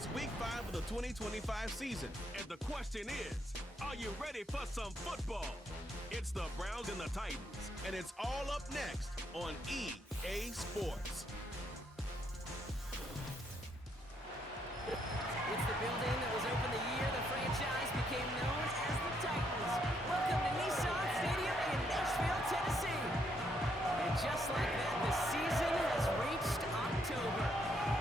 It's week 5 of the 2025 season, and the question is, are you ready for some football? It's the Browns and the Titans, and it's all up next on EA Sports. It's the building that was opened the year the franchise became known as the Titans. Welcome to Nissan Stadium in Nashville, Tennessee. And just like that, the season has reached October.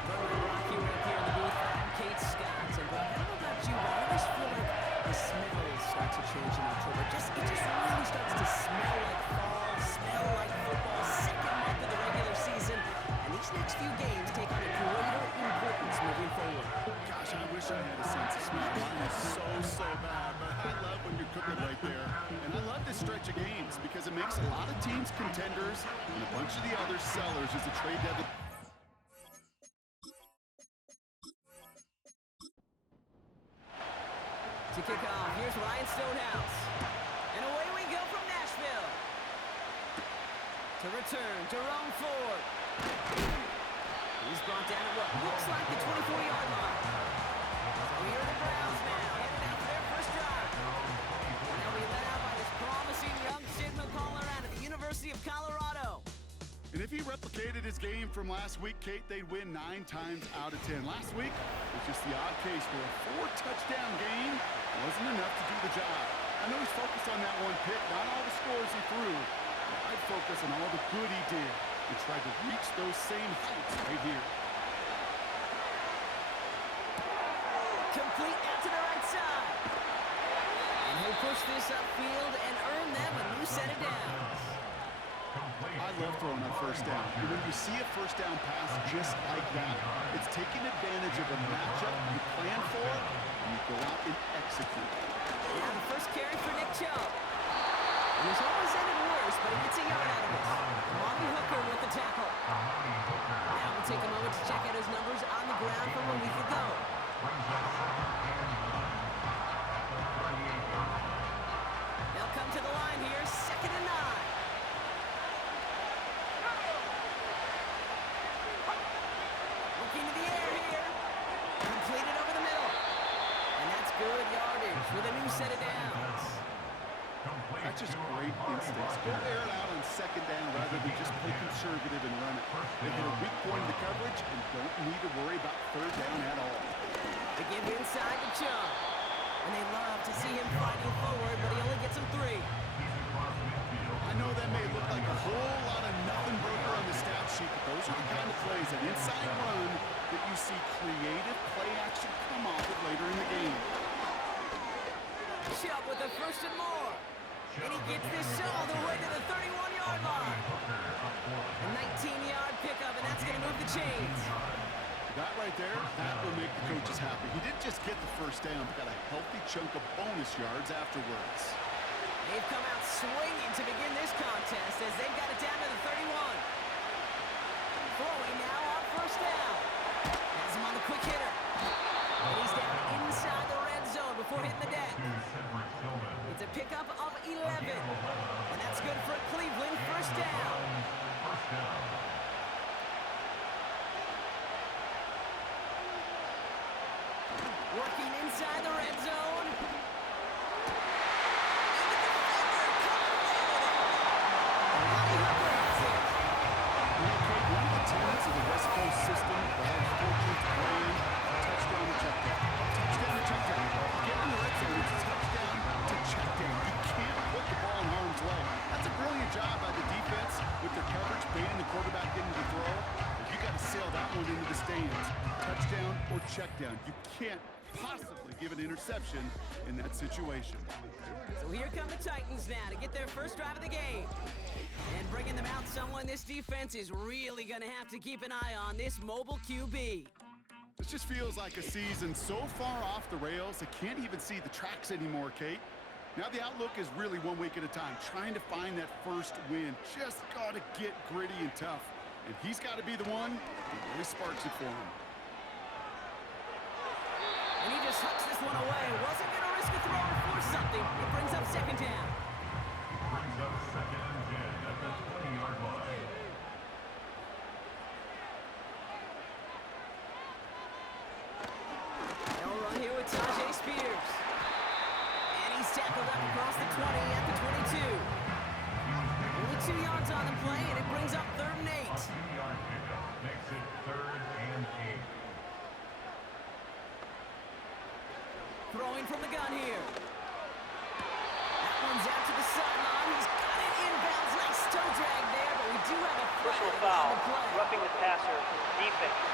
From my Rocky right here in the booth, I'm Kate Scott. And Brock, I don't know about you, but I always feel like the smells start to change in October. It just really starts to smell like fall, smell like football, second month of the regular season. And these next few games take on a greater importance moving forward. Gosh, I wish I had a sense of smell. Mine is so bad, but I love when you're cooking right there. And I love this stretch of games because it makes a lot of teams contenders and a bunch of the other sellers as the trade deadline. To kick off, here's Ryan Stonehouse. And away we go from Nashville. To return, Jerome Ford. He's brought down at what looks like the 24-yard line. So here are the Browns now, headed out for their first drive. And they'll be led out by this promising young Sid McCullough out of the University of Colorado. And if he replicated his game from last week, Kate, they'd win 9 times out of 10. Last week was just the odd case where a 4-touchdown game wasn't enough to do the job. I know he's focused on that one pick, not all the scores he threw. But I'd focus on all the good he did and try to reach those same heights right here. Complete out to the right side. And he'll push this upfield and earn them a new set of downs. I love throwing on first down. And when you see a first down pass just like that, it's taking advantage of a matchup you plan for, and you go out and execute. Now the first carry for Nick Chubb. It was always ended worse, but he gets a yard out of it. Bobby Hooker with the tackle. Now we'll take a moment to check out his numbers on the ground from a week ago. They'll come to the line here, 2nd and 9. Looking to the air here. Completed over the middle. And that's good yardage with a new set of downs. That's just great instincts. Go air it out on 2nd down rather than just play conservative and run it. They hit a weak point in the coverage and don't need to worry about 3rd down at all. They give inside to Chubb. And they love to see him fighting forward, but he only gets him 3. I know that may look like a whole lot of nothing burger on the stat sheet, but those are the kind of plays, an inside run, that you see creative play action come off it later in the game. Chubb with a 1st and more. And he gets this all the way to the 31-yard line. A 19-yard pickup, and that's going to move the chains. That right there, that will make the coaches happy. He didn't just get the 1st down, but got a healthy chunk of bonus yards afterwards. They've come out swinging to begin this contest as they've got it down to the 31. Throwing now on 1st down. Has him on the quick hitter. And he's down inside the red zone before hitting the deck. It's a pickup of 11. And that's good for Cleveland. 1st down. Working inside the red zone. Checkdown. You can't possibly give an interception in that situation. So here come the Titans now to get their first drive of the game. And bringing them out, someone this defense is really going to have to keep an eye on, this mobile QB. This just feels like a season so far off the rails, they can't even see the tracks anymore, Kate. Now the outlook is really 1 week at a time, trying to find that first win. Just got to get gritty and tough. And he's got to be the one that really sparks it for him. And he just hucks this one away. Wasn't going to risk a throw or force something. It brings up 2nd down. Brings up 2nd and 10 at the 20-yard line. tackled up across the 20 at the 22. Only 2 yards on the play, and it brings up 3rd and 8. A 2-yard pickup makes it 3rd and 8. Throwing from the gun here. That one's out to the sideline. He's got it inbounds. Nice toe drag there, but we do have a Personal flag foul, on the play. roughing the passer, defense.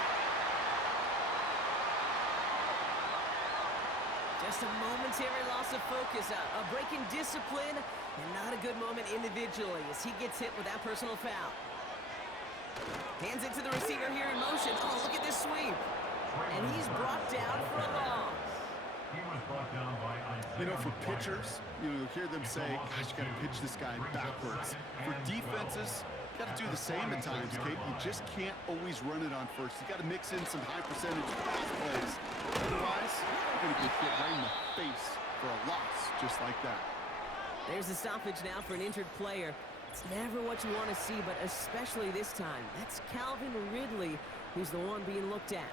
Just a momentary loss of focus, a break in discipline, and not a good moment individually as he gets hit with that personal foul. Hands it to the receiver here in motion. Oh, look at this sweep. And he's brought down for a loss. He was brought down by Isaiah. You know, for pitchers, you hear them say, gosh, you got to pitch this guy backwards. For defenses, you got to do the same at times, Kate. You just can't always run it on first. You got to mix in some high percentage pass plays. Otherwise, you're going to get hit right in the face for a loss just like that. There's a stoppage now for an injured player. It's never what you want to see, but especially this time. That's Calvin Ridley, who's the one being looked at.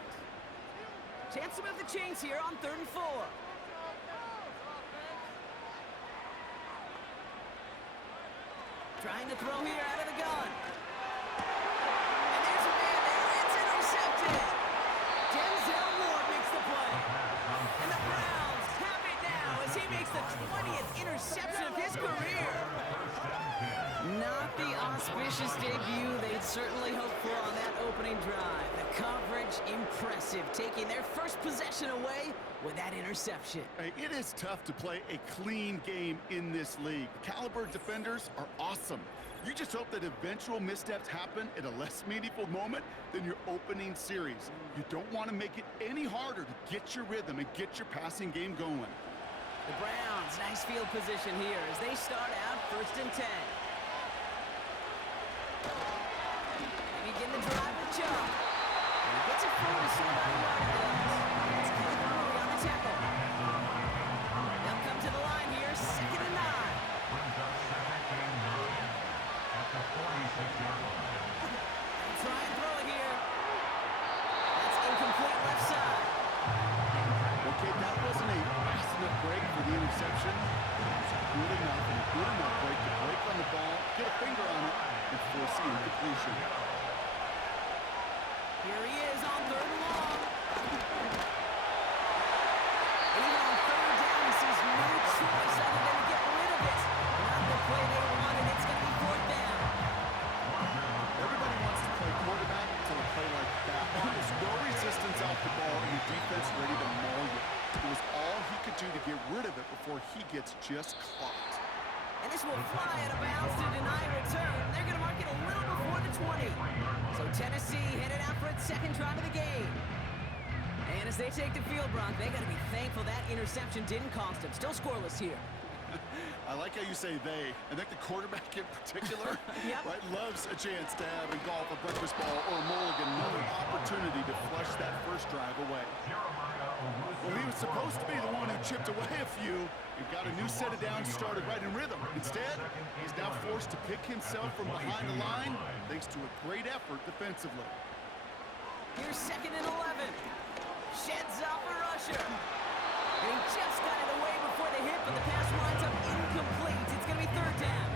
Chance to move the chains here on 3rd and 4. Trying to throw here out of the gun. And there's a man there. It's intercepted. Denzel Ward makes the play. And the Browns have it now as he makes the 20th interception of his career. Not the auspicious debut they'd certainly hoped for on that opening drive. The coverage, impressive, taking their first possession away with that interception. Hey, it is tough to play a clean game in this league. Caliber defenders are awesome. You just hope that eventual missteps happen at a less meaningful moment than your opening series. You don't want to make it any harder to get your rhythm and get your passing game going. The Browns, nice field position here as they start out 1st and 10. They begin the drive with Chubb. And he gets it forward to see about a yard it does. It's Calvin Ridley on the tackle. They'll come to the line here, 2nd and 9. Brings up 2nd and 9 at the 46-yard line. They'll try and throw it here. That's incomplete left side. Okay, that wasn't a fast enough break for the interception. It's good enough and a good enough break to break on the ball, get a finger on it, and force the incompletion. Here he is on 3rd and long. And even on 3rd down, he sees no choice other than to get rid of it. Not the play they wanted. It's going to be 4th down. Everybody wants to play quarterback until a play like that. There's no resistance off the ball and the defense ready to maul you. It was all he could do to get rid of it before he gets just clocked. And this will fly out of bounds to deny return. They're going to mark it a little before the 20. So Tennessee headed out for its 2nd drive of the game. And as they take the field, Brock, they got to be thankful that interception didn't cost them. Still scoreless here. I like how you say they. I think the quarterback in particular Yep. right, loves a chance to have in golf a breakfast ball or a mulligan, another opportunity to flush that first drive away. Well, he was supposed to be the one who chipped away a few. He got a new set of downs started right in rhythm. Instead, he's now forced to pick himself from behind the line thanks to a great effort defensively. Here's 2nd and 11. Sheds off a rusher. And he just got it away before the hit, but the pass winds up incomplete. It's going to be 3rd down.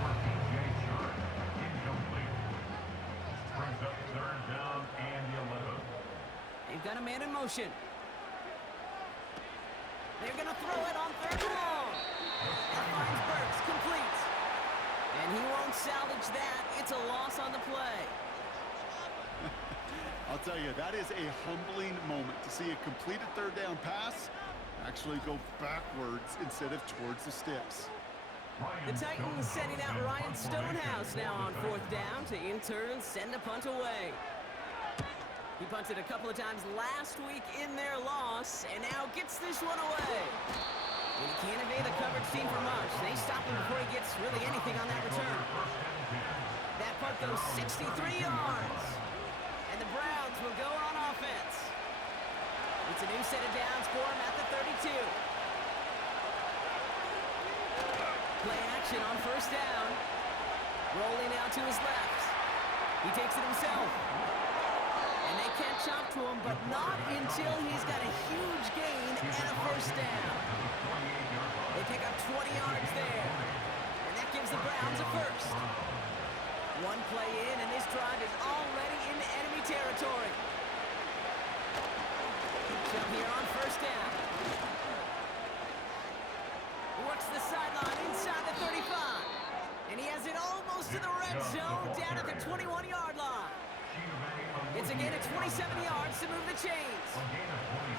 Brings up 3rd down and 11. They've got a man in motion. They're going to throw it on 3rd and long. And finds Burks, complete. And he won't salvage that. It's a loss on the play. I'll tell you, that is a humbling moment to see a completed 3rd down pass actually go backwards instead of towards the sticks. The Titans sending out Ryan Stonehouse now on 4th down to in turn send a punt away. He punted a couple of times last week in their loss and now gets this one away. And he can't evade the coverage team for much. They stop him before he gets really anything on that return. That punt goes 63 yards. And the Browns will go on offense. It's a new set of downs for him at the 32. Play action on 1st down. Rolling out to his left. He takes it himself. And they catch up to him, but not until he's got a huge gain and a 1st down. They pick up 20 yards gain of 27 yards to move the chains.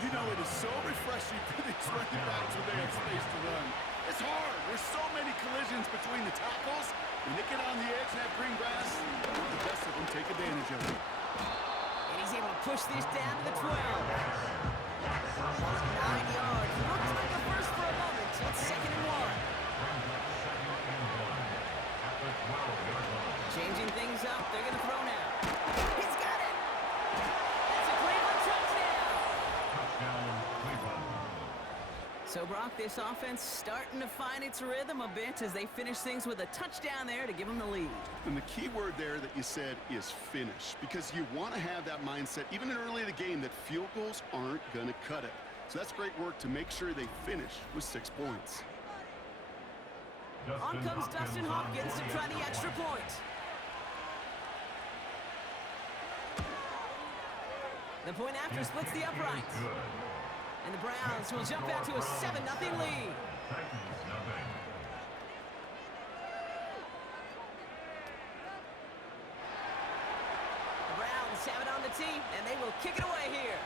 You know, it is so refreshing for these running backs when they have space to run. It's hard. There's so many collisions between the tackles. When they get on the edge and have green grass, the best of them take advantage of it. And he's able to push this down to the 12. 9 yards. Looks like a first for a moment. It's 2nd and 1. Changing things up. They're going to throw now. He's got it. That's a Cleveland touchdown. So, Brock, this offense starting to find its rhythm a bit as they finish things with a touchdown there to give them the lead. And the key word there that you said is finish, because you want to have that mindset, even early in the game, that field goals aren't going to cut it. So that's great work to make sure they finish with 6 points. On comes Dustin Hopkins to try the extra point. The point after splits the uprights. And the Browns will jump out to a 7-0 lead. The Browns have it on the tee, and they will kick it away here.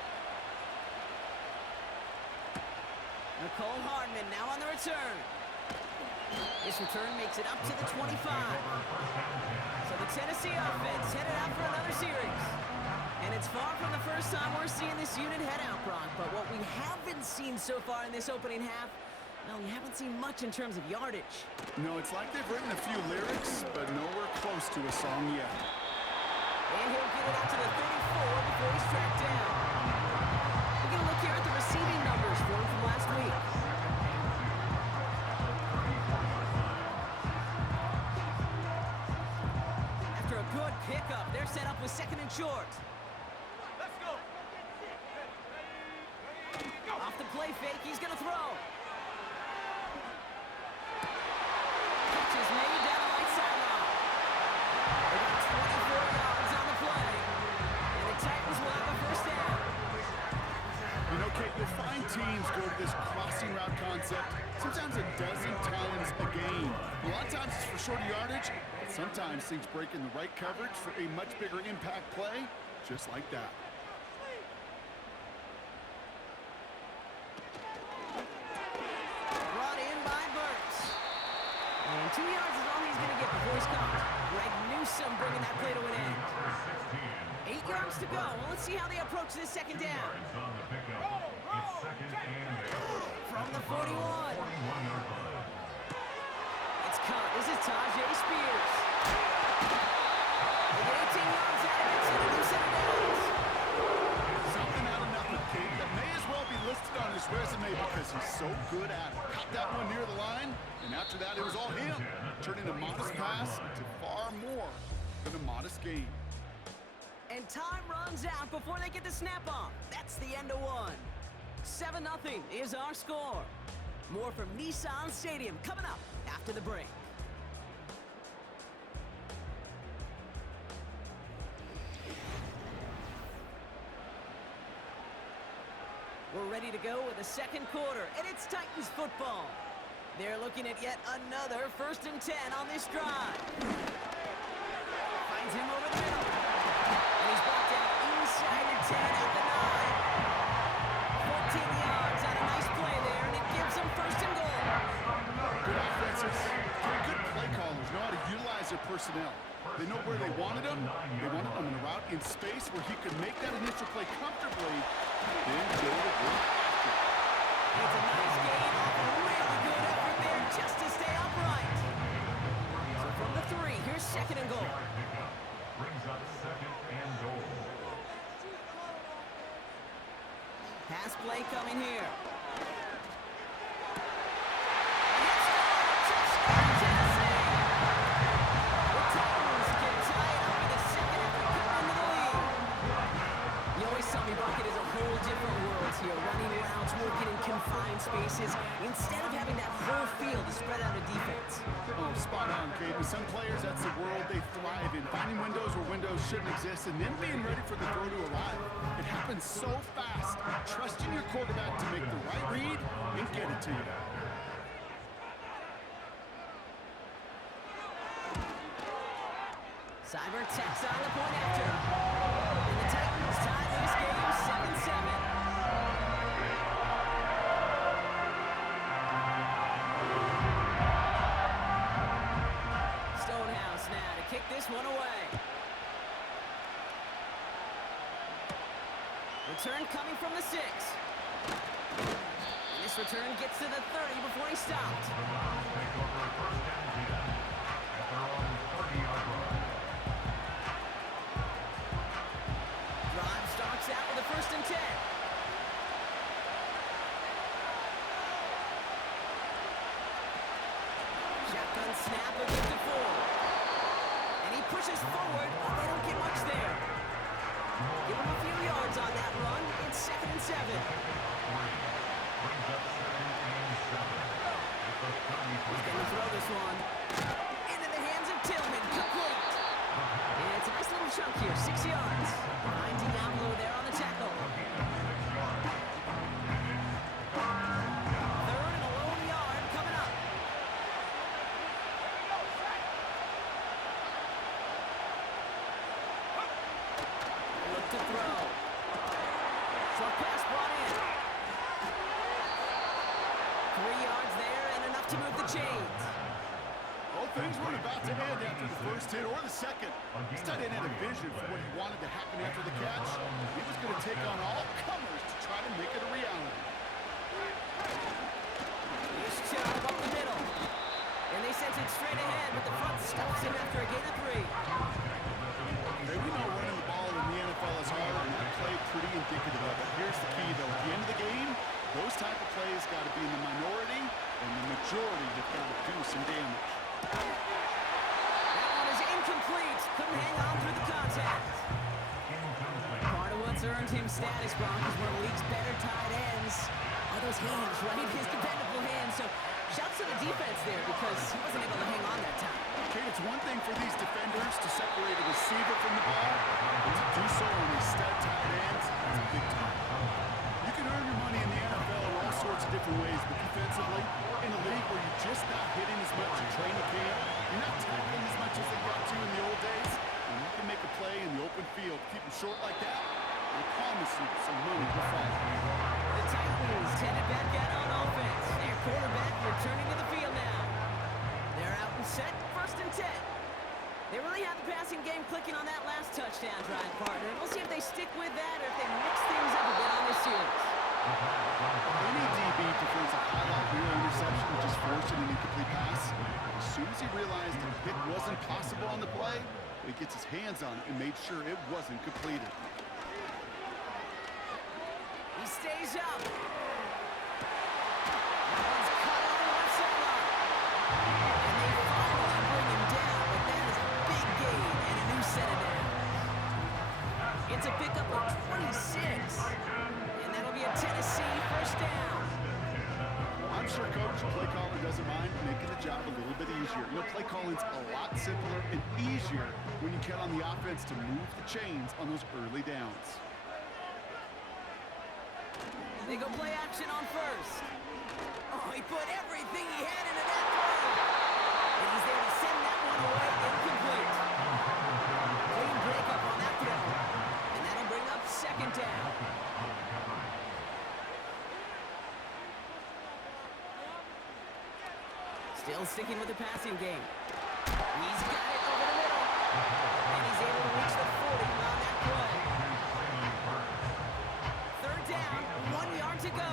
Nicole Hardman now on the return. This return makes it up to the 25. So the Tennessee offense headed out for another series. And it's far from the first time we're seeing this unit head out, Brock. But what we haven't seen so far in this opening half, well, we haven't seen much in terms of yardage. No, it's like they've written a few lyrics, but nowhere close to a song yet. And he'll get it out to the 34 before he's tracked down. We're going to look here at the receiving numbers for him from last week. After a good pickup, they're set up with 2nd and short. Let's go. Off the play fake, he's going to throw. Catch is made down the right sideline. They got 24 yards on the play. And the Titans will have a first down. You know, Kate, you'll find teams go to this crossing route concept sometimes a dozen times a game. A lot of times it's for shorter yardage, but sometimes things break in the right coverage for a much bigger impact play, just like that. Brought in by Burks. And 2 yards is all he's going to get before he's caught. Greg Newsome bringing that play to an end. 8 yards to go. Well, let's see how they approach this 2nd down. From the 41. It's caught. This is Tajay Spears. They get 18 yards out of it, so they do 7 downs. Something out of nothing, Kate, that may as well be listed on his resume because he's so good at it. Caught that one near the line, and after that it was all him, turning a modest pass to far more than a modest gain. And time runs out before they get the snap off. That's the end of one. 7-0 is our score. More from Nissan Stadium coming up after the break. We're ready to go with the 2nd quarter, and it's Titans football. They're looking at yet another 1st and 10 on this drive. Finds him over the middle. And he's brought down inside the 10 at the 9. 14 yards on a nice play there, and it gives them 1st and goal. Good offenses, good play callers know how to utilize their personnel. They know where they wanted him. They wanted him in a route in space where he could make that initial play comfortably, then go to work after. It's a nice gain off a really good effort there just to stay upright. So from the 3, here's 2nd and goal. Brings up 2nd and goal. Pass play coming here. Spaces instead of having that whole field to spread out a defense. Oh, spot on, Kate. With some players, that's the world they thrive in. Finding windows where windows shouldn't exist and then being ready for the throw to arrive. It happens so fast. Trusting your quarterback to make the right read and get it to you. Cyber tacks on the point after. And the Titans Titans tie this game 7-7. Stonehouse now to kick this one away. Return coming from the 6. And this return gets to the 30 before he stopped. The Browns take over first and 10 at their own 30-yard line. Drive starts out with a 1st and 10. Shotgun snap, a good to 4. And he pushes forward, but they don't get much there. Give him a few yards on that run. It's 2nd and 7. Brings up 2nd and 7 at the 30. He's going to throw this one into the hands of Tillman. Complete. And it's a nice little chunk here, 6 yards. Behind Diablo there on the tackle. 3rd and a lone yard coming up. Look to throw. Short pass brought in. 3 yards there and enough to move the chains. Well, things weren't about to end after the first hit or the second. This tight end had a vision for what he wanted to happen after the catch. He was going to take on all comers to try to make it a reality. Here's Chubb up the middle. And they sent it straight ahead, but the front stuffs him after a gain of 3. Hey, we know running the ball in the NFL is hard, and that play pretty indicative of it. Here's the key, though. At the end of the game, those type of plays got to be in the minority, and the majority have got to do some damage. That one is incomplete. Couldn't hang on through the contact. Part of what's earned him status, Brock, is one of the league's better tight ends. Are those hands, right? His dependable hands. So shouts to the defense there because he wasn't able to hang on that time. Okay, it's one thing for these defenders to separate a receiver from the ball, but to do so on these stud tight ends, that's a big time. You can earn your money in the NFL in all sorts of different ways, but defensively, in a league where you're just not hitting as much in training camp, you're not tackling as much as they got to in the old days, and you can make a play in the open field, keep them short like that, I promise you some money will follow. The Titans headed back out on offense. Their quarterback returning to the field now. They're out and set, 1st and 10. They really had the passing game clicking on that last touchdown drive, partner. We'll see if they stick with that or if they mix things up a bit on this series. Any DB defends a highlight reel interception, just forcing an incomplete pass. As soon as he realized the pick wasn't possible on the play, he gets his hands on it and made sure it wasn't completed. He stays up. That one's cut on the left sideline. And they finally bring him down, but that is a big gain and a new set of downs. It's a pickup of 26. And that'll be a Tennessee 1st down. I'm sure Coach play caller doesn't mind making the job a little bit easier. You know, play calling's a lot simpler and easier when you count on the offense to move the chains on those early downs. They go play action on 1st. Oh, he put everything he had into that play. And he's there to send that one away incomplete. Clean breakup on that throw. And that'll bring up 2nd down. Still sticking with the passing game. He's got it over the middle. And he's able to reach the 40 on that play. 3rd down, 1 yard to go.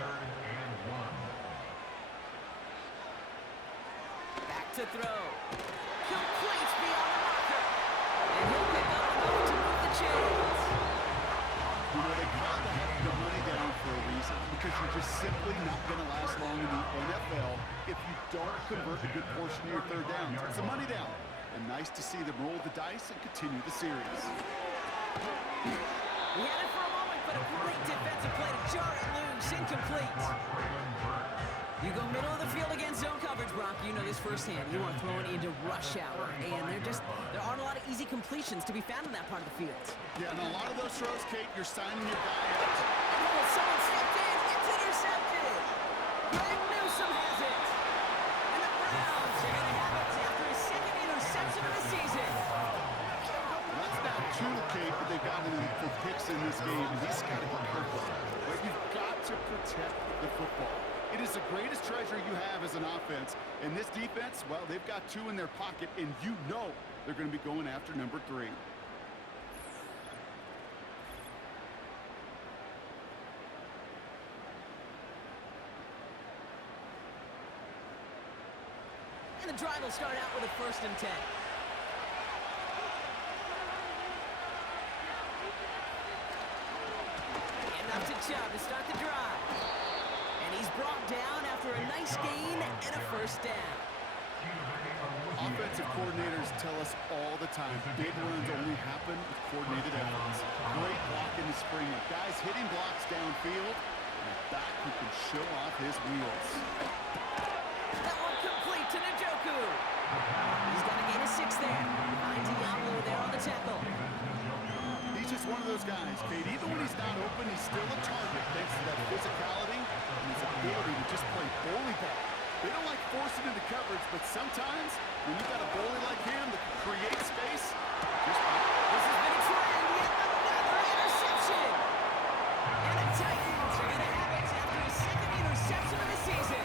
3rd and 1. Back to throw. Complete beyond the marker. And he'll pick up enough to move the chains. You know, they call the having the money down for a reason, because you're just simply not going to last long in the NFL if you don't convert a good portion of your 3rd downs. It's a money down. And nice to see them roll the dice and continue the series. He had it for a moment, but a great defensive play to jar it loose. Incomplete. You go middle of the field against zone coverage, Brock. You know this firsthand. You are throwing into rush hour, and there aren't a lot of easy completions to be found in that part of the field. Yeah, and a lot of those throws, Kate, you're signing your guy out. Oh, someone stepped in. It's intercepted. Greg Newsome has it. And the Browns are going to have it after his 2nd interception of the season. That's not true, Kate, but they've gotten in for picks to protect the football. It is the greatest treasure you have as an offense. And this defense, well, they've got 2 in their pocket, and you know they're going to be going after number 3. And the drive will start out with a 1st and 10. And up to Chubb to start the drive. And he's brought down after a nice gain and a 1st down. Offensive coordinators tell us all the time, big runs only happen with coordinated efforts. Great block in the spring. Guys hitting blocks downfield, and a back who can show off his wheels. That one complete to Njoku. He's got to gain a 6 there. Finds Diablo there on the tackle. He's just one of those guys, Kate. Even when he's not open, he's still a target thanks to that physicality and his ability to just play bully ball. They don't like forcing into coverage, but sometimes when you got a bully like him that can create space, just this has been a trend, yet another interception. And the Titans are going to have it after his 2nd interception of the season.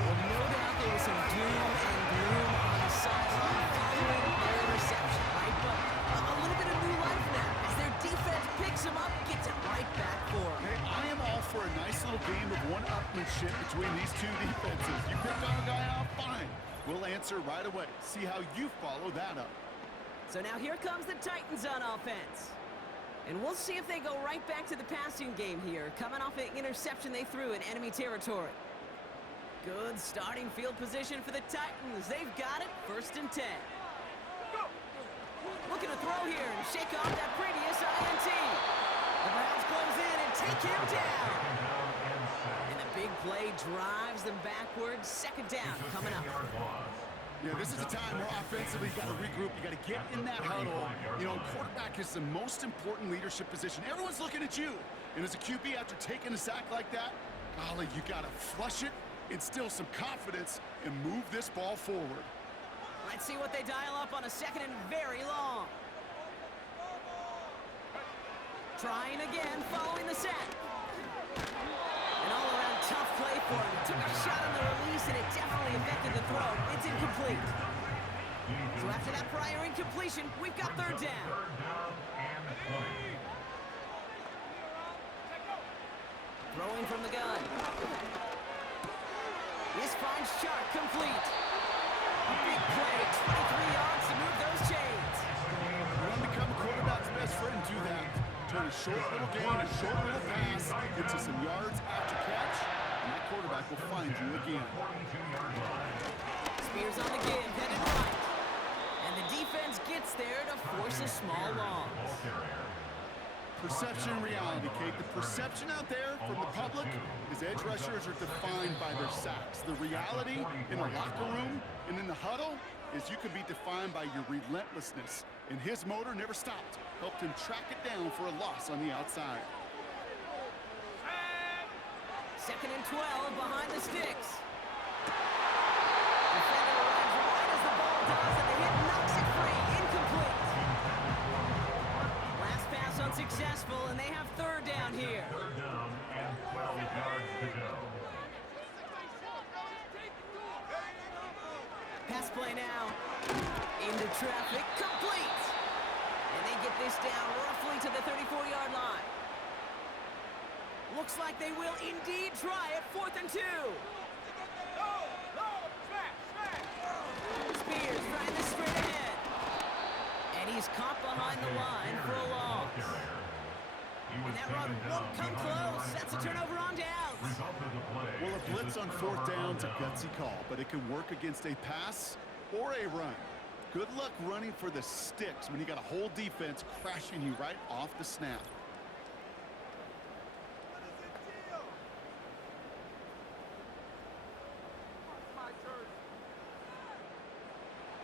Well, no doubt there was some doom and gloom on the sideline following their interception, right? But a little bit of new life now as their defense picks him up, gets it right back for him. Hey, I am all for a nice little game of one-upmanship between these 2 defenses. You picked our guy out, fine. We'll answer right away. See how you follow that up. So now here comes the Titans on offense. And we'll see if they go right back to the passing game here, coming off an interception they threw in enemy territory. Good starting field position for the Titans. They've got it, 1st and 10. Looking to throw here and shake off that previous INT. The Browns close in and take him down. And the big play drives them backwards. 2nd down coming up. Yeah, this is a time where offensively you got to regroup. You got to get in that huddle. You know, quarterback is the most important leadership position. Everyone's looking at you. And as a QB, after taking a sack like that, golly, you got to flush it, instill some confidence, and move this ball forward. Let's see what they dial up on a 2nd and very long. Trying again, following the sack. An all-around tough play for him. Took a shot on the release, and it definitely affected the throw. It's incomplete. So after that prior incompletion, we've got 3rd down. Throwing from the gun. This finds Shark complete. A big play, 23 yards to move those chains. You want to become a quarterback's best friend, do that. Turn a short little gain, a short little pass into some yards after catch, and that quarterback will find you again. Spears on the give, headed right. And the defense gets there to force a small loss. Perception and reality, Kate. The perception out there from the public is edge rushers are defined by their sacks. The reality in the locker room and in the huddle is you can be defined by your relentlessness. And his motor never stopped. Helped him track it down for a loss on the outside. 2nd and 12 behind the sticks. Defender arrives right as the ball does, and the hit knocks it free. Incomplete. Last pass unsuccessful, and they have 3rd down here. 3rd down and 12 yards to go. Pass play now. Into traffic, complete. And they get this down roughly to the 34-yard line. Looks like they will indeed try it. 4th and 2. Spears trying to straight ahead. And he's caught behind the line for a loss. And that run won't come close. That's a turnover on downs. Well, a blitz on 4th down's a gutsy call, but it can work against a pass or a run. Good luck running for the sticks when you got a whole defense crashing you right off the snap.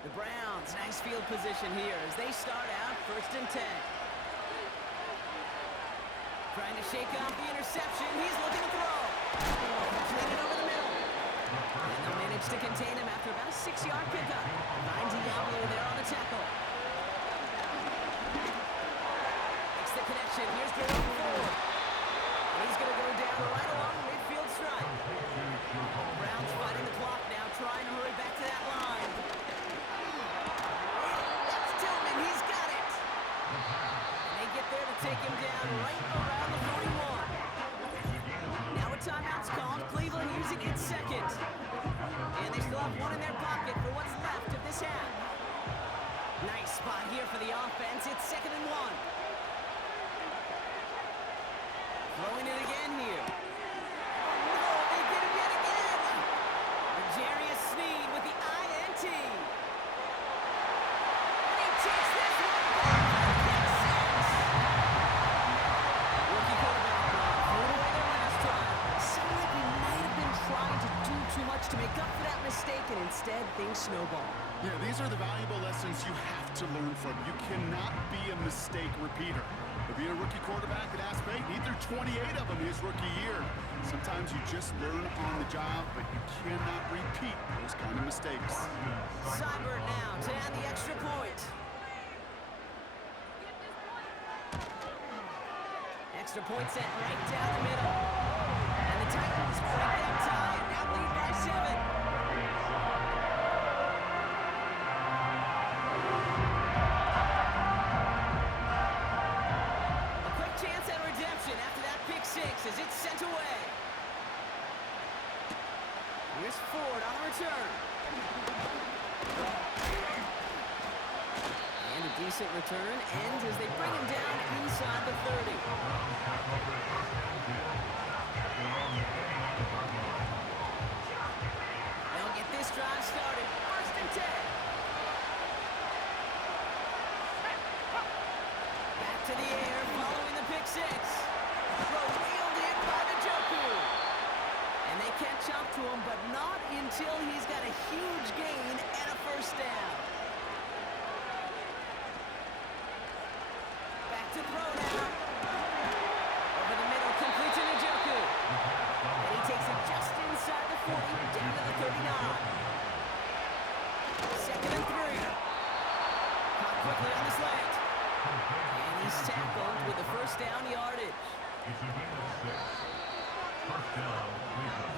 The Browns, nice field position here as they start out 1st and 10. Trying to shake off the interception. He's looking to throw. Completed over the middle. And they'll manage to contain him after about a 6-yard pickup. Finds Diablo there on the tackle. Makes the connection. Here's Jerome Ford. And He's going to go down right along the midfield stripe. Browns fighting the clock now, trying to hurry back to that line. That's Tillman. He's got it. And they get there to take him down right around the 41. Now a timeout's called. Cleveland using its second. And they still have one in their pocket for what's left of this half. Nice spot here for the offense. It's 2nd and 1. Throwing it again here. Oh, no, they get him yet again. Jarius Sneed with the INT. And he takes this one back for the pick six. Rookie quarterback threw it away there last time. Seemed like we might have been trying to do too much to make up for that mistake, and instead things snowball. Yeah, these are the valuable lessons you have to learn from. You cannot be a mistake repeater. But being a rookie quarterback at Aspen, neither 28 of them his rookie year. Sometimes you just learn on the job, but you cannot repeat those kind of mistakes. Seibert now to add the extra point. Extra point set right down the middle. And the Titans break that tie and now lead by 7. As it's sent away. Here's Ford on the return. And a decent return ends as they bring him down inside the 30. They'll get this drive started. 1st and 10. Back to the air following the pick six. And they catch up to him, but not until he's got a huge gain and a 1st down. Back to throw now. Over the middle, complete to Njoku. And he takes it just inside the 40, down to the 39. 2nd and 3. Caught quickly on the slant. And he's tackled with the 1st down yardage.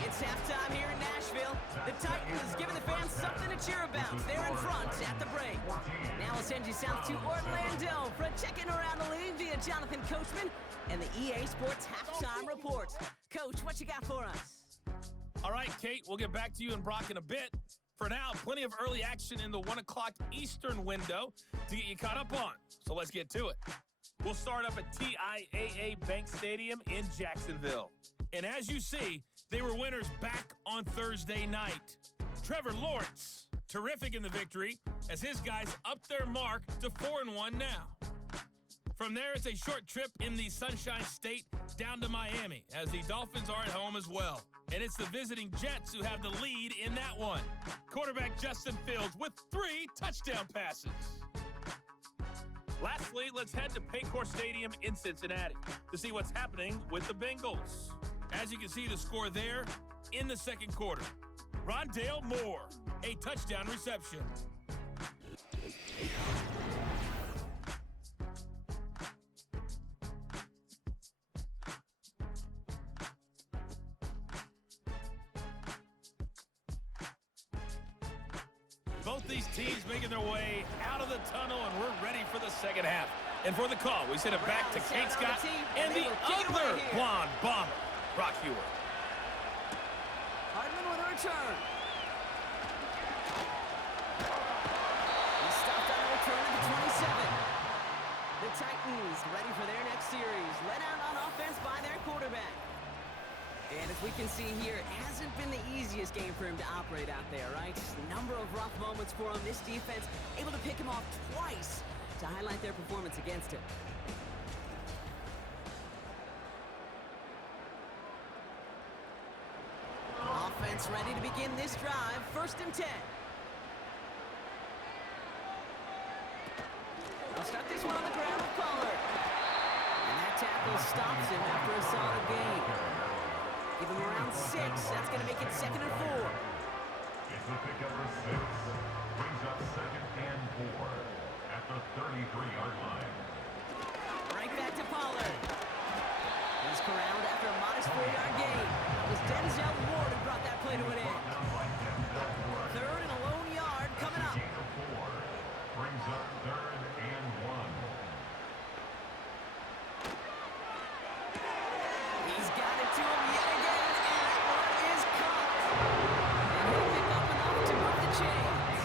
It's halftime here in Nashville. The Titans giving the fans something to cheer about. They're in front at the break. Now we'll send you south to Orlando for a check-in around the league via Jonathan Coachman and the EA Sports Halftime Report. Coach, what you got for us? All right, Kate, we'll get back to you and Brock in a bit. For now, plenty of early action in the 1 o'clock Eastern window to get you caught up on. So let's get to it. We'll start up at TIAA Bank Stadium in Jacksonville. And as you see, they were winners back on Thursday night. Trevor Lawrence, terrific in the victory, as his guys up their mark to 4-1 now. From there, it's a short trip in the Sunshine State down to Miami, as the Dolphins are at home as well. And it's the visiting Jets who have the lead in that one. Quarterback Justin Fields with 3 touchdown passes. Lastly, let's head to Paycor Stadium in Cincinnati to see what's happening with the Bengals. As you can see the score there in the 2nd quarter. Rondale Moore, a touchdown reception. Both these teams making their way out of the tunnel, and we're ready for the 2nd half. And for the call, we send it back to Kate Scott and the other blonde bomber, Brock Hewer. Hardman with a return. He stopped on a return at the 27. The Titans ready for their next series. Led out on offense by their quarterback. And as we can see here, it hasn't been the easiest game for him to operate out there, right? A number of rough moments for him. This defense able to pick him off twice to highlight their performance against him. Offense ready to begin this drive. 1st and 10. They'll start this one on the ground with Pollard. And that tackle stops him after a solid gain. Give him around 6. That's going to make it 2nd and 4. It's the pick number 6. Brings up 2nd and 4 at the 33-yard line. Right back to Pollard. He's corralled after a modest 4-yard gain. It was Denzel Ward who brought that play to an end. Third and a lone yard coming up. Brings up 3rd and 1. He's got it to him yet again, and that one is caught. And he'll pick up enough to move the chains.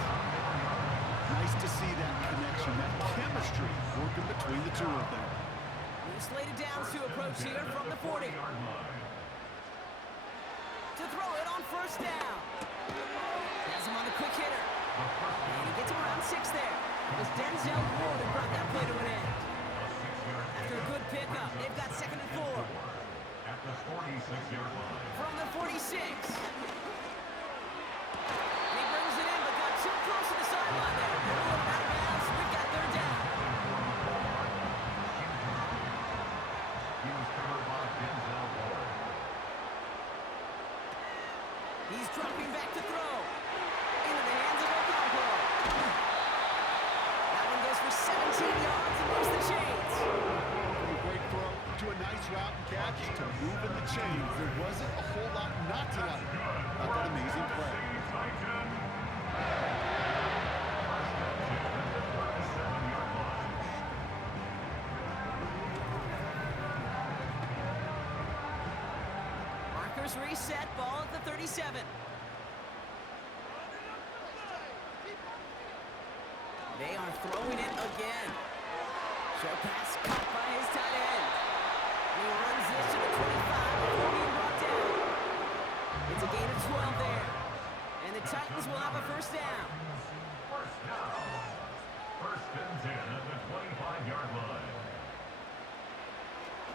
Nice to see that connection, that chemistry working between the two of them. New slated downs to approach here from the 40. To throw it on first down. Has him on the quick hitter. And he gets him around 6 there. It was Denzel Ward who brought that play to an end. After a good pickup, they've got 2nd and 4. At the 46-yard line. From the 46. And he brings it in, but got too close to the sideline there. Out of bounds. We've got 3rd down. He was covered by Denzel Ward. He's dropping back to throw. Into the hands of Okonkwo. That one goes for 17 yards and moves the chains. From a great throw to a nice route and catch to moving the chains. There wasn't a whole lot not to like about that amazing play. Markers reset, ball at the 37. They are throwing it again. Short pass caught by his tight end. And he runs this to the 25 before being brought down. It's a gain of 12 there. And the Titans will have a first down. First down. 1st and 10 at the 25-yard line.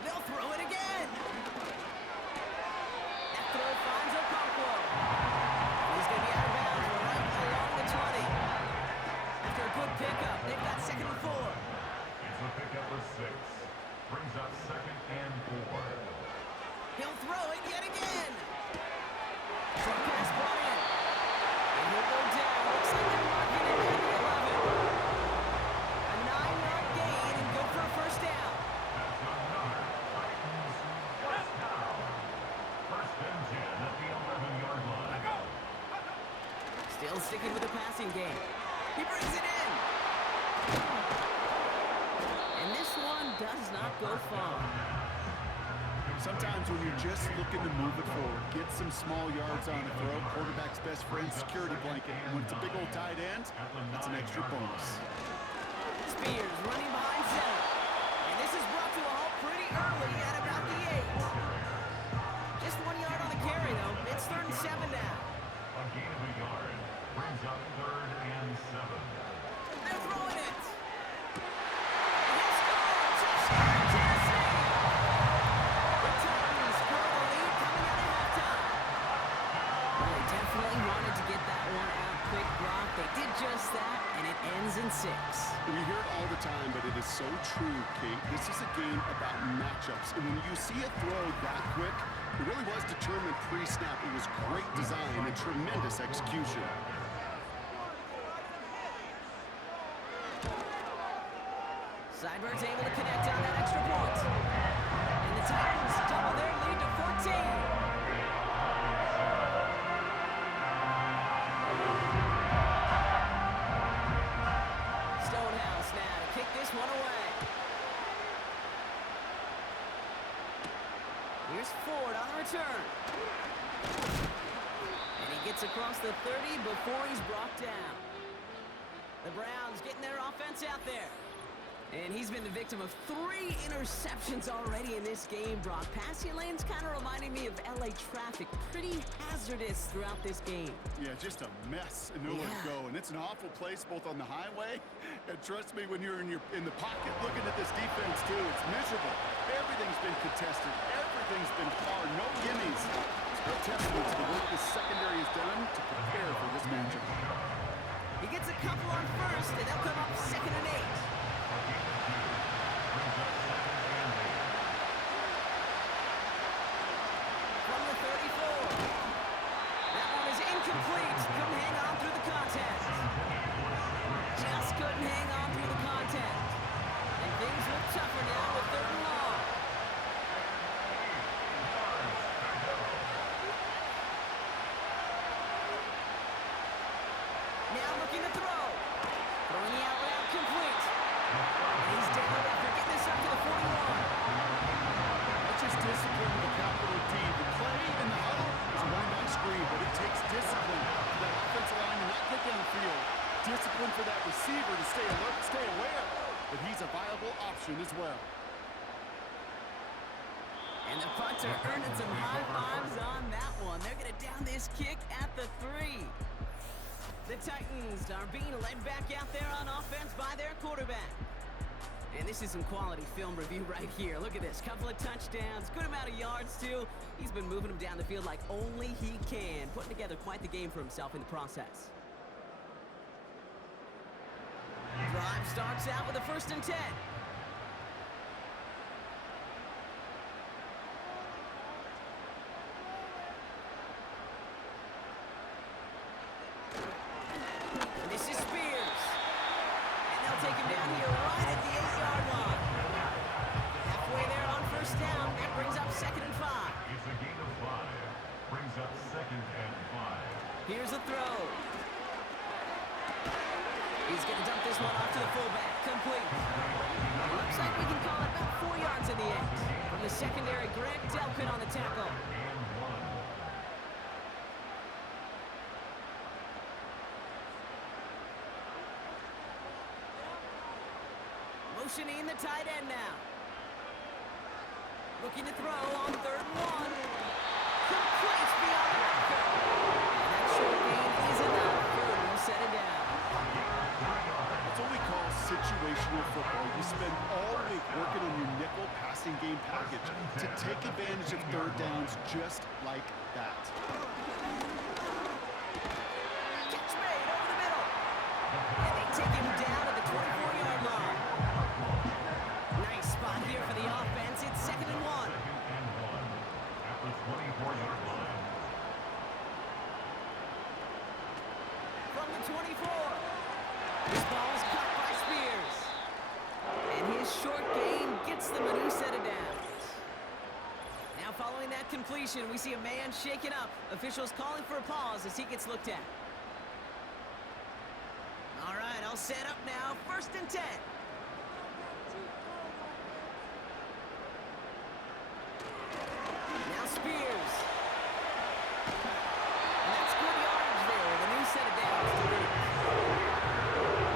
They'll throw it again. That throw finds Okonkwo. He's going to be out of bounds right along the 20. After a good pickup, they've got 2nd and 4. It's a pickup of 6. Brings up 2nd and 4. He'll throw it yet again. Short pass brought in. And he'll go down. Looks like they're marking it at the 11. A 9-yard gain and good for a first down. That's another Titans first down. 1st and 10 at the 11-yard line. Still sticking with the passing game. He brings it in. And this one does not go far. Sometimes when you're just looking to move it forward, get some small yards on the throw, quarterback's best friend, security blanket. And when it's a big old tight end, that's an extra bonus. Spears running behind center. And this is brought to a halt pretty early at about the 8. Just 1 yard on the carry, though. It's 3rd and 7 now. A gain of a yard. Brings up 3rd and 7. They're throwing it. He scored. Touchdown, Tennessee. The Titans score the lead coming out of halftime. Well, they definitely wanted to get that one out quick, Brock. They did just that, and it ends in 6. We hear it all the time, but it is so true, Kate. This is a game about matchups. And when you see a throw that quick, it really was determined pre-snap. It was great design and tremendous execution. Sidebird's able to connect on that extra point. And the Titans double their lead to 14. Stonehouse now to kick this one away. Here's Ford on the return. And he gets across the 30 before he's brought down. The Browns getting their offense out there. And he's been the victim of 3 interceptions already in this game, Brock. Passing lanes kind of reminding me of LA traffic. Pretty hazardous throughout this game. Yeah, just a mess and nowhere to go. And it's an awful place both on the highway, and trust me, when you're in the pocket looking at this defense too, it's miserable. Everything's been contested. Everything's been hard. No gimmies. It's a testament to the work the secondary has done to prepare for this matchup. He gets a couple on first, and they'll come up 2nd and 8. From the 34. That one is incomplete. Couldn't hang on through the contact. Just couldn't hang on through the contact. And things look tougher now with 3rd and long. And the punter earning some high fives on that one. They're going to down this kick at the 3. The Titans are being led back out there on offense by their quarterback. And this is some quality film review right here. Look at this. Couple of touchdowns, good amount of yards, too. He's been moving them down the field like only he can, putting together quite the game for himself in the process. Drive starts out with a 1st and 10. This is Spears. And they'll take him down here right at the 8-yard line. Halfway there on 1st down. That brings up 2nd and 5. It's a gain of 5. Brings up 2nd and 5. Here's a throw. He's going to dump this one off to the fullback. Complete. Looks like we can call it about 4 yards in the end. From the secondary, Grant Delpit on the tackle. Motioning the tight end now. Looking to throw on 3rd and 1. Complete beyond the marker. And that short gain is enough for a new set it down. That's what we call situational football. You spend all week working on your nickel passing game package to take advantage of 3rd downs just like that. Catch made over the middle. And they take him down at the 24-yard line. Nice spot here for the offense. It's 2nd and 1. At the 24-yard line. From the 24. This ball is caught by Spears. And his short gain gets them a new set of downs. Now following that completion, we see a man shaken up. Officials calling for a pause as he gets looked at. All right, all set up now. 1st and 10. Now Spears. And that's good yardage there with a new set of downs to boot.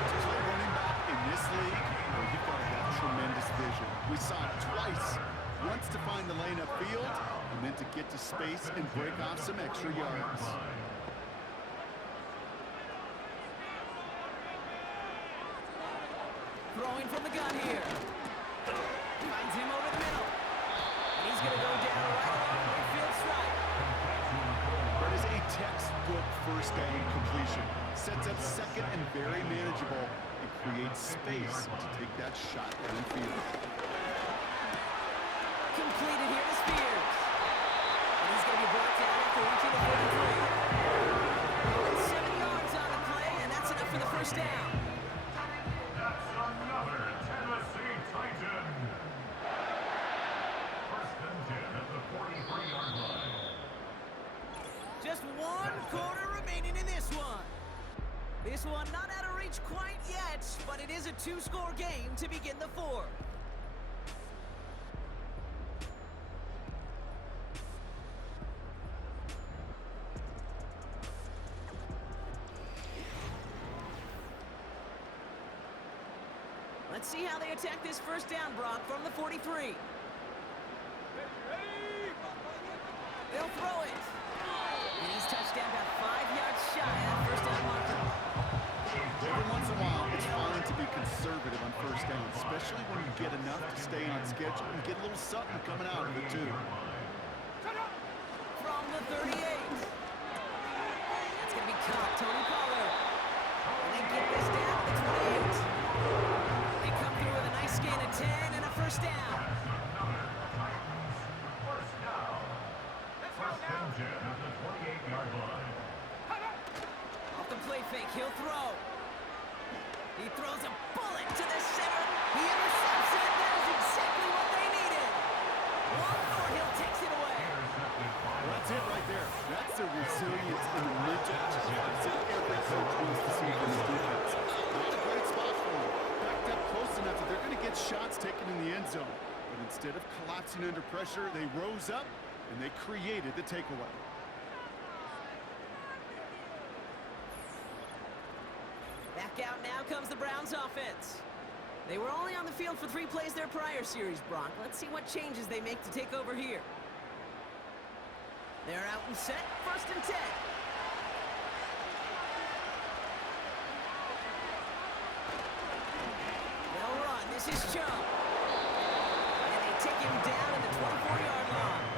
To play running back in this league, you've got to have tremendous vision. We saw it twice. Once to find the lane upfield, and then to get to space and break off some extra yards. Throwing from the gun here. Finds him over the middle. And he's going to go down right along the midfield stripe. That is a textbook 1st down completion. Sets up 2nd and very manageable and creates space to take that shot downfield. Completed here to Spears. And he's going to be brought down after reaching the 43. 7 yards on the play, and that's enough for the 1st down. That's another Tennessee Titan. 1st and 10 at the 43-yard line. Just 1 quarter remaining in this one. This one not out of reach quite yet, but it is a 2-score game to begin the 4th. Let's see how they attack this 1st down, Brock, from the 43. They'll throw it. And he's touched down about 5 yards shy of that 1st down marker. Every once in a while, it's fine to be conservative on 1st down, especially when you get enough to stay on schedule and get a little something coming out of it, too. From the 38. That's going to be caught. Tony Pollard. And they get this down to the 28. They come through with a nice gain of 10 and a 1st down. First down. 1st and 10 at the 28-yard line. Off the play fake, he'll throw. He throws a bullet to the center. He intercepts it. That is exactly what they needed. One more, he'll takes it away. That's it right there. That's the resilience and the mental toughness that every coach wants to see from his defense. That's a great spot for him. Backed up close enough that they're going to get shots taken in the end zone. But instead of collapsing under pressure, they rose up and they created the takeaway. Back out now comes the Browns offense. They were only on the field for 3 plays their prior series, Brock. Let's see what changes they make to take over here. They're out and set. 1st and 10. They'll run. This is Chubb. And they take him down at the 24-yard line.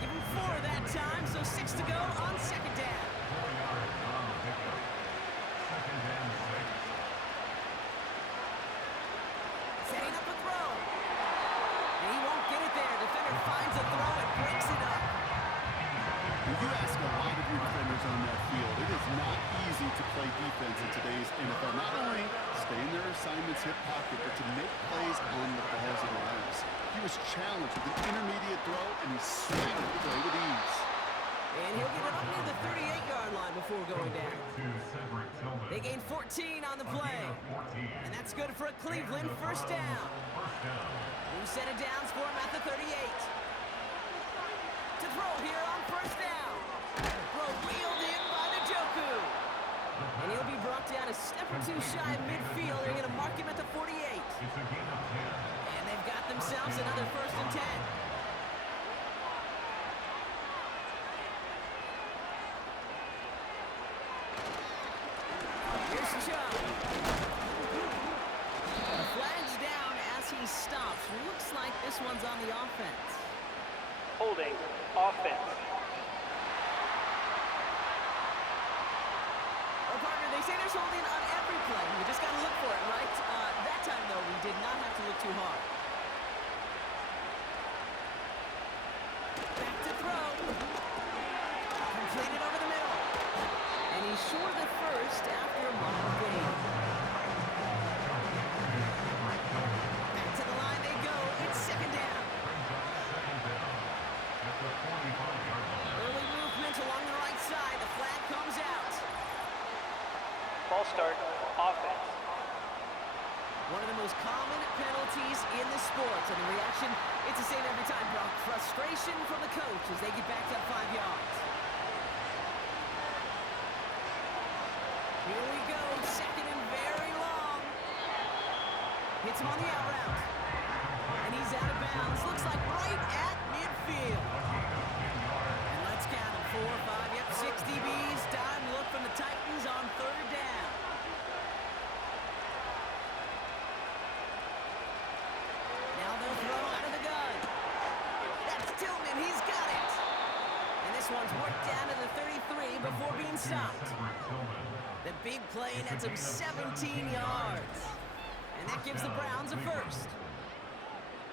Give him 4 that time, so 6 to go on 2nd down. 4 yards on the pickup. 2nd and 6. Setting up a throw. And he won't get it there. Defender finds a throw and breaks it up. When you ask a lot of your defenders on that field, it is not easy to play defense in today's NFL. Not only stay in their assignments hip pocket, but to make plays on the balls of the laps. He was challenged with an intermediate throw, and he swung the play with ease. And he'll get it up near the 38-yard line before going down. They gain 14 on the play. And that's good for a Cleveland 1st down. New set of downs for him at the 38. To throw here on 1st down. Throw wheeled in by the Njoku. And he'll be brought down a step or 2 shy of midfield. They're going to mark him at the 48. And they've got themselves another 1st and 10. Here's Chubb. The flag's down as he stops. Looks like this one's on the offense. Holding. Offense. Oh, partner, they say there's holding on every play. We just got to look for it, right? That time, though, we did not have to look too hard. Back to throw. Completed over the middle. And he's short of the 1st after a long gain. Back to the line they go. It's 2nd down. Early movement along the right side. The flag comes out. Ball start. Offense. One of the most common penalties in the sport. And the reaction, it's the same every time, Brock. Frustration from the coach as they get back up 5 yards. Here we go. 2nd and very long. Hits him on the out route. And he's out of bounds. Looks like right at midfield. And let's count him. 4, 5, yep, 6 DBs. Time look from the Titans on 3rd down. Now they'll throw out of the gun. That's Tillman. He's got it. And this one's worked down to the 33 before being stopped. The big play nets him 17 yards. And that gives the Browns a 1st.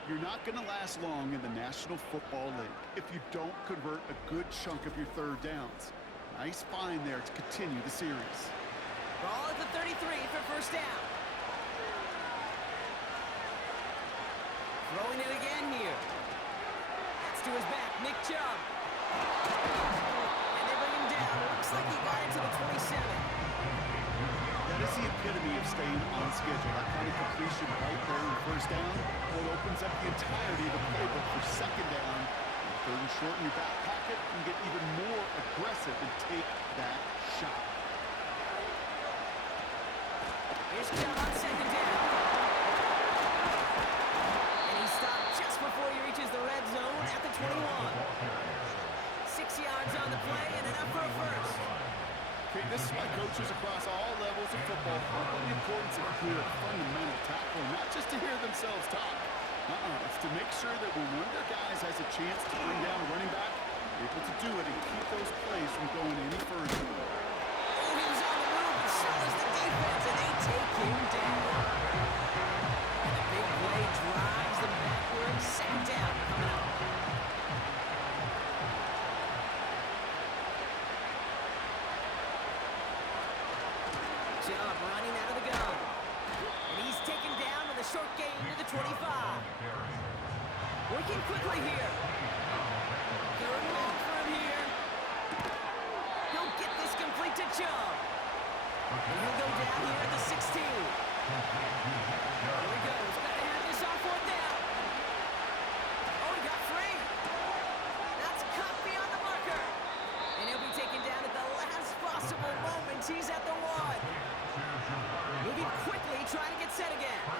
You're not going to last long in the National Football League if you don't convert a good chunk of your 3rd downs. Nice find there to continue the series. Ball at the 33 for 1st down. Throwing it again here. That's to his back, Nick Chubb. And they bring him down. Looks like he got it to the 27. That is the epitome of staying on schedule. That kind of completion right there in 1st down, well, opens up the entirety of the playbook for 2nd down. And 3rd and short in your back pocket, you can get even more aggressive and take that shot. Here's Chubb on 2nd down. And he stopped just before he reaches the red zone at the 21. 6 yards on the play and enough for a 1st. Okay, this is why coaches across all levels of football harp on the importance of good, fundamental tackling, not just to hear themselves talk. It's to make sure that when one of their guys has a chance to bring down a running back, they're able to do it and keep those plays from going any further. Oh, he was on the move, but so is the defense, and they take him down. And the big play drives them backwards. 2nd down coming up. Chubb running out of the gun. And he's taken down with a short gain to the 25. Working quickly here. 3rd and long for him here. He'll get this complete to Chubb. And he'll go down here at the 16. Here he goes. Got to have this on 4th down. Oh, he got free. That's cut beyond the marker. And he'll be taken down at the last possible moment. He's at the 1. Moving quickly, trying to get set again.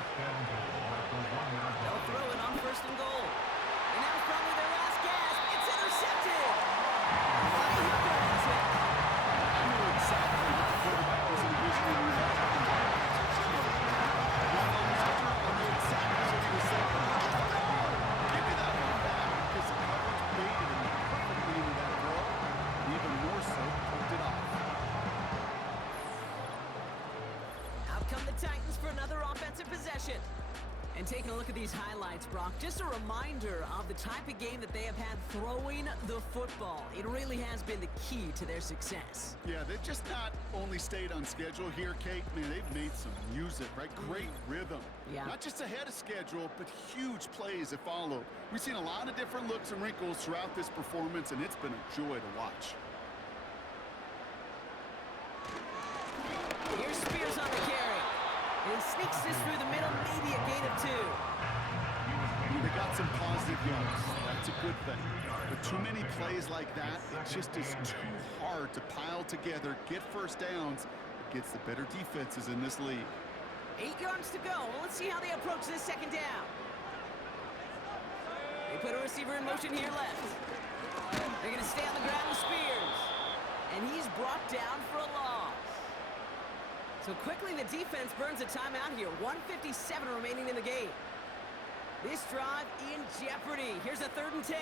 And taking a look at these highlights, Brock, just a reminder of the type of game that they have had throwing the football. It really has been the key to their success. Yeah, they've just not only stayed on schedule here, Kate. Man, they've made some music, right? Great rhythm. Yeah. Not just ahead of schedule, but huge plays that follow. We've seen a lot of different looks and wrinkles throughout this performance, and it's been a joy to watch. Here's Spears on the carry. And he sneaks this through the middle, maybe a gain of 2. They got some positive yards. That's a good thing. But too many plays like that, it just is too hard to pile together, get first downs against the better defenses in this league. 8 yards to go. Well, let's see how they approach this second down. They put a receiver in motion here left. They're going to stay on the ground with Spears. And he's brought down for a loss. So quickly the defense burns a timeout here. 1:57 remaining in the game. This drive in jeopardy. Here's a 3rd and 10.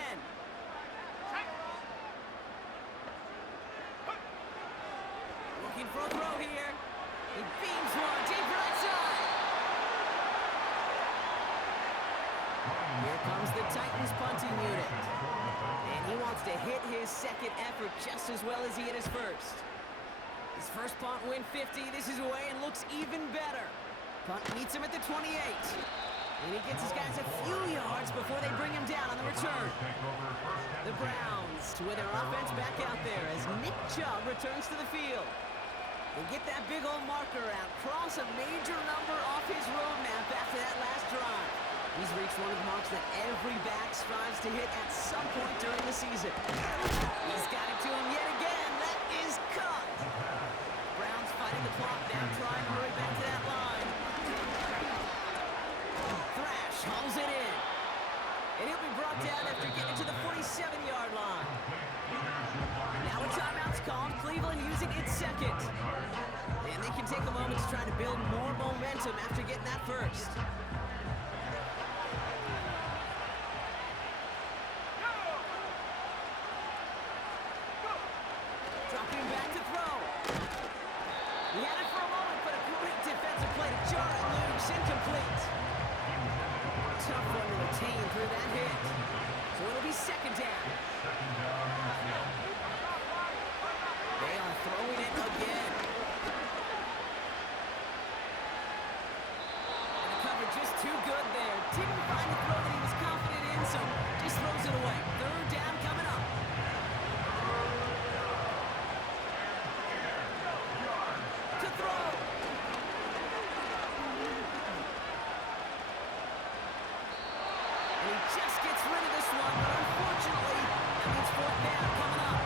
Looking for a throw here. He beams one deep right side. Here comes the Titans punting unit. And he wants to hit his second effort just as well as he hit his first. His first punt win 50. This is away and looks even better. Punt meets him at the 28. And he gets his guys a few yards before they bring him down on the return. The Browns with their offense back out there as Nick Chubb returns to the field. They get that big old marker out, cross a major number off his roadmap after that last drive. He's reached one of the marks that every back strives to hit at some point during the season. He's got it to him yet again. That is cut. Browns fighting the clock now, trying to hurry back to that line. Thrash hauls it in. And he'll be brought down after getting to the 47-yard line. Now a timeout's called. Cleveland using its second. And they can take a moment to try to build more momentum after getting that first. Dropping back to throw. He had it for a moment, but a great defensive play to jar it loose. Incomplete. Tough one to retain through that hit. So it'll be second down. They are throwing it again. And the cover just too good there. Didn't find the throw that he was confident in, so just throws it away. 3rd down coming up. To throw. And he just gets rid of this one, but unfortunately, that means 4th down coming up.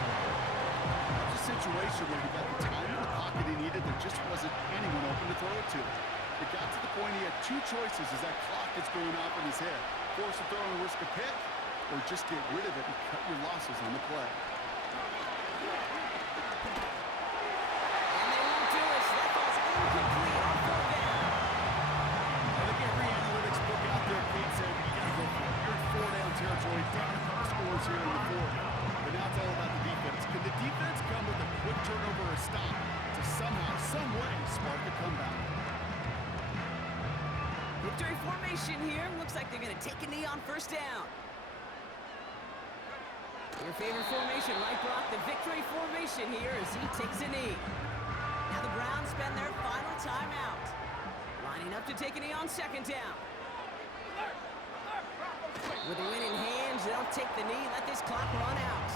A situation where he got the time in the pocket he needed, there just wasn't anyone open to throw it to. It got to the point he had 2 choices as that clock is going off in his head. Force a throw and risk a pick, or just get rid of it and cut your losses on the play. And they won't do it, so that ball's incomplete on 4th down. I think every analytics book out there, Kate said, you got to go for it. You're in 4-down territory, down a couple scores here in the 4th. But now it's all about the defense. Can the defense come with a quick turnover or stop to somehow, some way, spark a comeback? Victory formation here. Looks like they're going to take a knee on 1st down. Your favorite formation, right, Brock? The victory formation here as he takes a knee. Now the Browns spend their final timeout. Lining up to take a knee on 2nd down. With the win in hand, they'll take the knee, let this clock run out.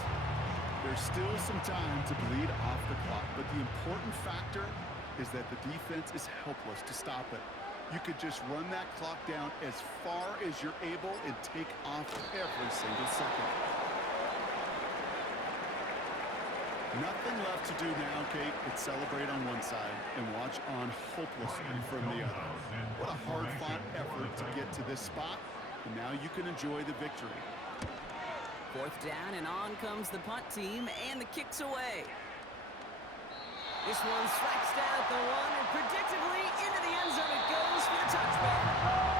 There's still some time to bleed off the clock, but the important factor is that the defense is helpless to stop it. You could just run that clock down as far as you're able and take off every single second. Nothing left to do now, Kate, but celebrate on one side and watch on hopelessly from the other. What a hard-fought effort to get to this spot, and now you can enjoy the victory. 4th down, and on comes the punt team, and the kick's away. This one strikes down at the 1, and predictably into the end zone it goes for the touchback.